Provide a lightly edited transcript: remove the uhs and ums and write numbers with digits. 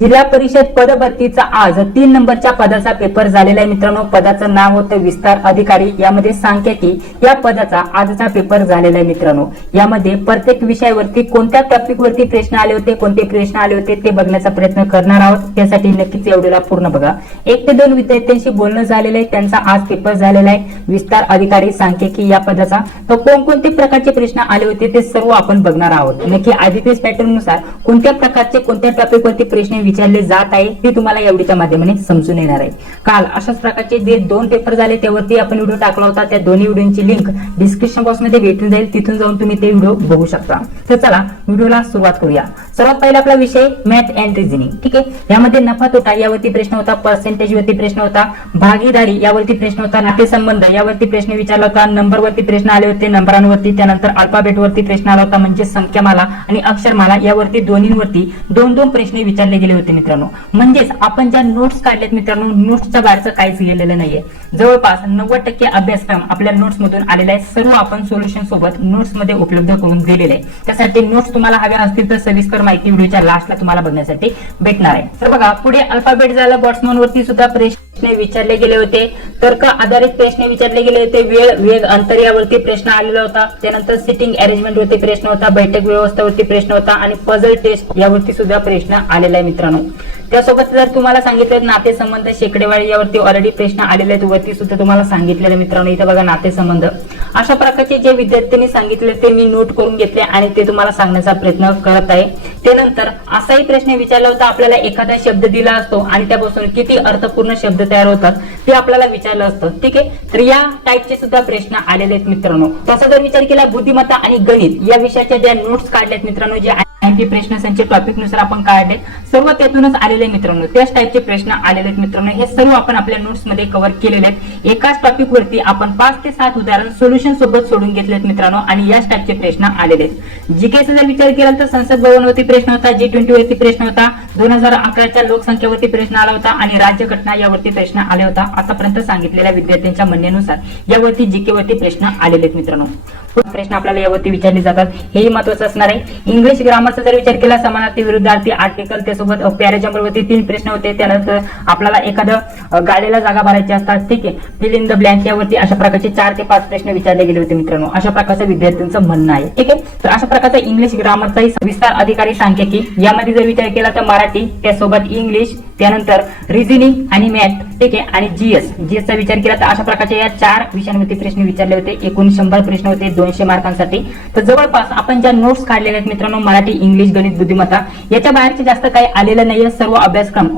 जिल्हा परिषद पदभरतीचा आज 3 नंबरच्या पदाचा पेपर झालेला आहे मित्रांनो। पदाचं नाव होतं विस्तार अधिकारी, यामध्ये सांख्यिकी या पदाचा आजचा पेपर झालेला आहे मित्रांनो। यामध्ये प्रत्येक विषयावरती कोणत्या टॉपिक वरती प्रश्न आले होते, कोणते प्रश्न आले होते ते बघण्याचा प्रयत्न करणार आहोत। त्यासाठी नक्कीच व्हिडिओला पूर्ण बघा। 1 ते 2 विद्यार्थ्यांशी बोलणं झालेलं आहे, त्यांचा आज पेपर झालेला आहे विस्तार अधिकारी सांख्यिकी या पदाचा। तर कोणकोणते प्रकारचे प्रश्न आले होते ते सर्व आपण बघणार आहोत। नक्की आधीच पॅटर्न नुसार कोणत्या प्रकारचे कोणत्या टॉपिक वरती प्रश्न विचारले जात आहे ते तुम्हाला या व्हिडिओच्या माध्यमाने समजून येणार आहे। काल अशाच प्रकारचे जे 2 पेपर झाले त्यावरती आपण व्हिडिओ टाकला होता, त्या दोन्ही व्हिडिओची लिंक डिस्क्रिप्शन बॉक्स मध्ये भेटून जाईल, तिथून जाऊन तुम्ही ते व्हिडिओ बघू शकता। तर चला व्हिडिओला सुरुवात करूया। सर्वात पहिला आपला विषय मॅथ अँड रिझनिंग, ठीक आहे। यामध्ये नफा तोटा यावरती प्रश्न होता, पर्सेंटेज वरती प्रश्न होता, भागीदारी यावरती प्रश्न होता, नातेसंबंध यावरती प्रश्न विचारला होता, नंबर वरती प्रश्न आले होते, नंबरांवरती, त्यानंतर अल्फाबेट वरती प्रश्न आला होता म्हणजे संख्यामाला आणि अक्षरमाला यावरती दोन्हीवरती 2-2 प्रश्न विचारले गेले होते मित्रांनो। म्हणजेच आपण ज्या नोट्स काढल्यात मित्रांनो, नोट्सच्या बाहेरचं काहीच गेलेलं नाहीये। जवळपास 90% अभ्यासक्रम आपल्या नोट्स मधून आलेला आहे। सर्व आपण सोल्युशन सोबत नोट्स मध्ये उपलब्ध करून दिलेले आहे। त्यासाठी नोट्स तुम्हाला हव्या असतील तर सविस्तर माहिती व्हिडिओच्या लास्टला तुम्हाला बघण्यासाठी भेटणार आहे। तर बघा, पुढे अल्फाबेट झालं, बॉट्समन वरती सुद्धा प्रश्न विचारले गेले होते, तर्क आधारित प्रश्न विचारले गेले होते, वेळ वेग अंतर यावरती प्रश्न आलेला होता, त्यानंतर सिटिंग अरेंजमेंट वरती प्रश्न होता, बैठक व्यवस्थेवरती प्रश्न होता आणि पझल टेस्ट यावरती सुद्धा प्रश्न आलेला आहे मित्रांनो। त्यासोबत जर तुम्हाला सांगितलं नातेसंबंध शेकडेवाडी यावरती ऑलरेडी प्रश्न आलेले आहेत, वरती सुद्धा तुम्हाला सांगितलेलं मित्रांनो। इथे बघा नातेसंबंध, अशा प्रकारचे जे विद्यार्थ्यांनी सांगितले ते मी नोट करून घेतले आणि ते तुम्हाला सांगण्याचा प्रयत्न करत आहे। त्यानंतर असाही प्रश्न विचारला होता, आपल्याला एखादा शब्द दिला असतो आणि त्यापासून किती अर्थपूर्ण शब्द तयार होतात ते आपल्याला विचारलं असतं, ठीक आहे। तर या टाईपचे सुद्धा प्रश्न आलेले आहेत मित्रांनो। तसा जर विचार केला बुद्धिमत्ता आणि गणित या विषयाच्या ज्या नोट्स काढल्यात मित्रांनो, जे IMP प्रश्न संच टॉपिक नुसार आपण काढले सर्व त्यातूनच आलेले मित्रांनो, त्याच टाईपचे प्रश्न आलेले आहेत मित्रांनो। हे सर्व आपण आपल्या नोट्स मध्ये कव्हर केलेले आहेत। एकाच टॉपिक वरती आपण 5 ते 7 उदाहरण सोल्युशन सोबत सोडून घेतलेत मित्रांनो आणि याच टाईपचे प्रश्न आलेले आहेत। जीकेचा जर विचार केला तर संसद भवन वरती प्रश्न होता, G20 वरती प्रश्न होता, 2011च्या लोकसंख्येवरती प्रश्न आला होता आणि राज्यघटना यावरती प्रश्न आले होता। आतापर्यंत सांगितलेल्या विद्यार्थ्यांच्या म्हणण्यानुसार यावरती जीके वरती प्रश्न आलेले आहेत मित्रांनो। प्रश्न आपल्याला यावरती विचारले जातात, हेही महत्त्वाचं असणार आहे। इंग्लिश ग्रामरचा जर विचार केला समानार्थी विरुद्धार्थी आर्टिकल, त्यासोबत पॅराग्राफ वरती 3 प्रश्न होते। त्यानंतर आपल्याला एखादं गाडीला जागा भरायची असतात, ठीक आहे, फिल इन द ब्लँक यावरती अशा प्रकारचे 4 ते 5 प्रश्न विचारले गेले होते मित्रांनो। अशा प्रकारचं विद्यार्थ्यांचं म्हणणं आहे, ठीक आहे। तर अशा प्रकारचा इंग्लिश ग्रामरचाही विस्तार अधिकारी सांख्यिकी यामध्ये जर विचार केला तर मराठी, त्यासोबत इंग्लिश, त्यानंतर रिझनिंग आणि मॅथ, ठीक आहे, आणि जीएस चा विचार केला तर अशा प्रकारच्या या 4 विषयांवरती प्रश्न विचारले होते। एकूण 100 प्रश्न होते 200 मार्कांसाठी। तर जवळपास आपण ज्या नोट्स काढलेल्या आहेत मित्रांनो, मराठी, इंग्लिश, गणित, बुद्धिमत्ता याच्या बाहेरचे जास्त काही आलेलं नाहीये। सर्व अभ्यासक्रम